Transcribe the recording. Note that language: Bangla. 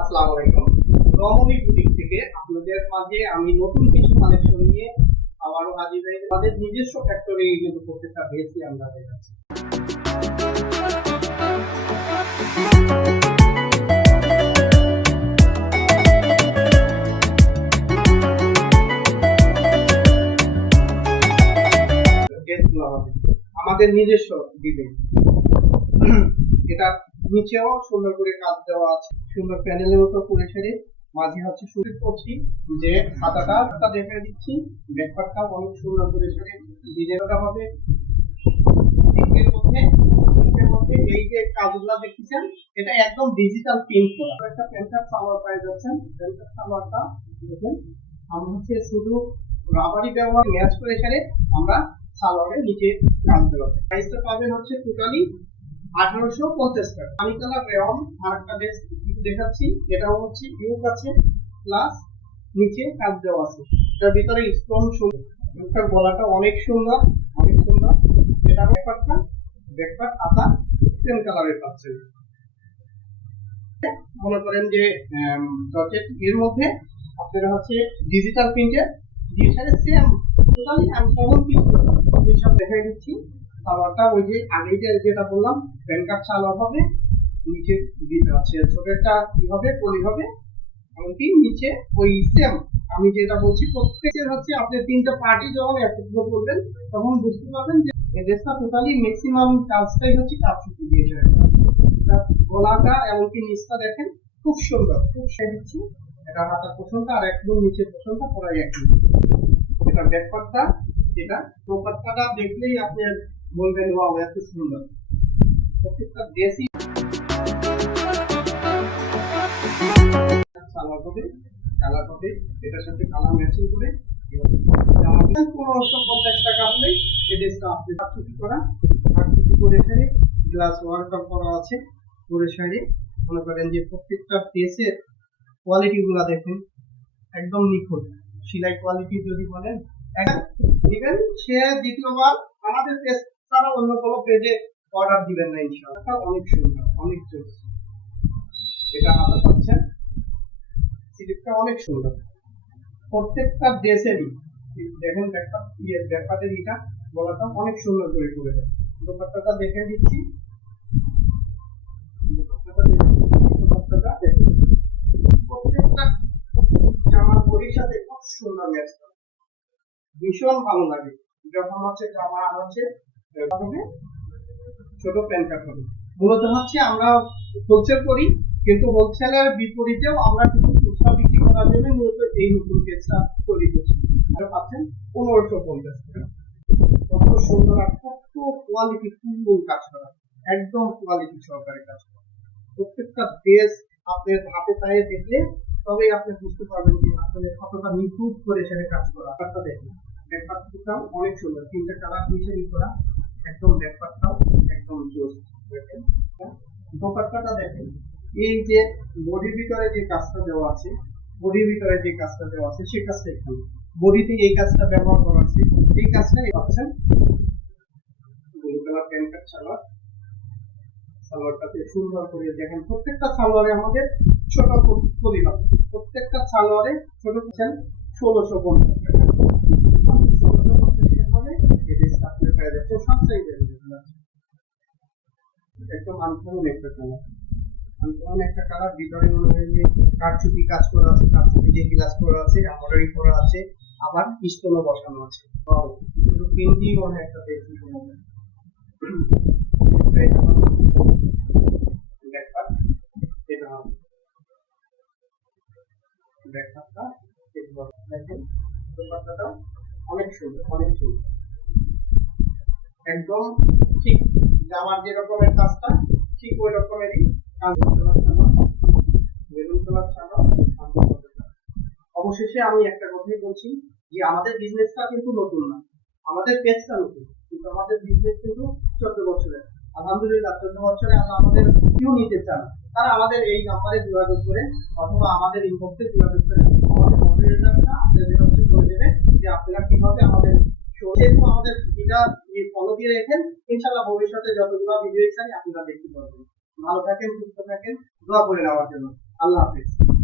আসসালামু আলাইকুম। রমণী বুটিক থেকে আপনাদের মাঝে আমি নতুন কিছু কালেকশন নিয়ে আবারও হাজির হয়েছি। আমাদের নিজস্ব ফ্যাক্টরি কিন্তু প্রত্যেকটা বেশি আমরা দেখাচ্ছি। আমাদের নিজস্ব ডিজাইন, এটা নিচেও সুন্দর করে কাজ দেওয়া আছে, সুন্দর প্যানেলের মতো করে সেরে মাঝে হচ্ছে শুরু করছি যে হাতাটা দেখে দিচ্ছি। ব্যাকপার্টটা অনেক সুন্দর করে সেরে ডিজাইনটা হবে সিল্কের মধ্যে এই যে কাজগুলো দেখতেছেন এটা একদম ডিজিটাল প্রিন্ট করা। একটা প্যান্টার সালোয়ার পাই যাচ্ছেন। প্যান্টার সালোয়ারটা দেখেন আমরা হচ্ছে শুধু রাবারি ব্যবহার ম্যাচ করে সেরে আমরা সালোয়ারের নিচে কাজ দেওয়া। প্রাইসটা পাবেন হচ্ছে টোটালি 1850 টাকা। আমি কালার রেয়ন আরেকটা ড্রেস দেখাচ্ছি, এটাও হচ্ছে ইউক আছে প্লাস নিচে কাজ দেওয়া আছে। এটার ভিতরে স্টোন সুন্দর, এটার গলাটা অনেক সুন্দর, অনেক সুন্দর। এটার ব্যাকপার্ট আতা সেম কালারের পাচ্ছেন। মনে করেন যে জর্জেট এর মধ্যে আপনারা হচ্ছে ডিজিটাল প্রিন্টের ডিজাইনে সেম টোটালি আমি কমন কিছু সব দেখাই দিচ্ছি। সালোয়ারটা ওই যে আগে যেটা বললাম প্যান্ট সালোয়ার হবে, নিচে দিতে আছে ছোট একটা কি হবে পলি হবে, এমনকি নিচে ওই সেম আমি যেটা বলছি প্রত্যেকের হচ্ছে আপনি তিনটা পার্টি যখন একত্রিত করবেন তখন বুঝতে পারবেন যে এই ড্রেসটা টোটালি ম্যাক্সিমাম কাজটাই হচ্ছে কাপড় দিয়ে যায়। গলাটা এমনকি নিচটা দেখেন খুব সুন্দর, খুব সেরেছি। এটা হাতার পোষণটা আর একদম নিচের পোষণটা পুরাই একদম। এটা ব্যাকপার্টটা, এটা দোপাট্টাটা দেখলেই আপনি বলবেন ওয়াও এত সুন্দর। প্রত্যেকটা ড্রেসই সালোয়ার হবে, কালার হবে, এটার সাথে কালার ম্যাচিং করে আমাদের 1550 টাকা হলে এই ড্রেসটা আপনি কাটছুটি করে ফেলে গ্লাস ওয়ার্ক করা আছে করে সাইডে। মনে করেন যে প্রত্যেকটা ড্রেসের কোয়ালিটি গুলা দেখেন একদম নিখুঁত। সেলাই কোয়ালিটি যদি বলেন দিবেন, সে দ্বিতীয়বার আমাদের পেজ ছাড়া অন্য কোনো পেজে অর্ডার দিবেন না ইনশাআল্লাহ। অনেক সুন্দর, অনেক চয়েস। এটা হাতে পাচ্ছেন, সিলিপটা অনেক সুন্দর। প্রত্যেকটা ড্রেসেরই দেখেন ব্যাকপার্টের এটা গলাটা অনেক সুন্দর করে করে দেয়। দোপাট্টাটা দেখে দিচ্ছি, প্রত্যেকটা জামার বডির সাথে খুব সুন্দর ম্যাচ করে, ভীষণ ভালো লাগে। যখন হচ্ছে জামা আর হচ্ছে ছোট প্যান্ট কাট হবে। মূলত হচ্ছে আমরা হোলসেল করি, কিন্তু হোলসেলের বিপরীতেও আমরা কিন্তু খুচরা বিক্রি করার জন্য মূলত এই নতুন পেজটা তৈরি করছি। আপনারা পাচ্ছেন 1550 টাকা। কত সুন্দর আর কত কোয়ালিটি ফুল কাজ করা, একদম কোয়ালিটি সহকারে কাজ করা। প্রত্যেকটা ড্রেস আপনার হাতে পায়ে দেখলে তবেই আপনি বুঝতে পারবেন যে আসলে কতটা নিখুঁত করে সেটা কাজ করা। আপনারটা দেখুন, ব্যাকপার্টটাও অনেক সুন্দর, তিনটা কালার মিশিয়ে করা, একদম ব্যাকপার্টটাও একদম জোস। দেখেন দোপাট্টাটা দেখেন, এই যে বডির ভিতরে যে কাজটা দেওয়া আছে, বডির ভিতরে যে কাজটা দেওয়া আছে সেই কাজটা এখানে বডিতে এই কাজটা ব্যবহার করা আছে। এই কাজটাই পাচ্ছেন blue colour pant cut salwar. সালোয়ারটাতে সুন্দর করে দেখেন প্রত্যেকটা সালোয়ারে আমাদের ছোট পলি হবে, প্রত্যেকটা সালোয়ারে ছোট পাচ্ছেন 1650 টাকা। 1650 হবে এই ড্রেসটা আপনি পেয়ে যাচ্ছেন সব সাইজের একদম আনকমন একটা কালার, আনকমন একটা কালার। ভিতরে মনে হয় যে কারচুপি কাজ করা আছে, কারচুপি দিয়ে গ্লাস করা আছে, এমব্রয়ডারি করা আছে, আবার স্টোনও বসানো আছে। ওয়াও, শুধু প্রিন্টই মনে হয় একটা দেখি মনে হয়। এটা হবে ব্যাকপার্টটা, দেখেন দোপাট্টাটা অনেক সুন্দর, অনেক সুন্দর। একদম ঠিক জামার যে রকমের কাজটা ঠিক ওই রকমেরই কাজ। মেরুন কালার ছাড়া অবশেষে আমি একটা কথাই বলছি যে আমাদের বিজনেসটা কিন্তু নতুন না, আমাদের পেজটা নতুন, কিন্তু আমাদের বিজনেস কিন্তু 14 বছরের। আলহামদুলিল্লাহ 14 বছরে আল্লাহ আমাদের কেউ নিতে চান তারা আমাদের এই নাম্বারে যোগাযোগ করে অথবা আমাদের ইনবক্সে যোগাযোগ করে আমাদের মডারেটররা আপনাদের হচ্ছে বলে দেবে যে আপনারা কিভাবে আমাদের যেহেতু আমাদের ভিডিওটা ফলো দিয়ে রাখেন, ইনশাআল্লাহ ভবিষ্যতে যতগুলো ভিডিও চাই আপনারা দেখতে পারবেন। ভালো থাকেন, সুস্থ থাকেন, দোয়া করে নেওয়ার জন্য। আল্লাহ হাফিজ।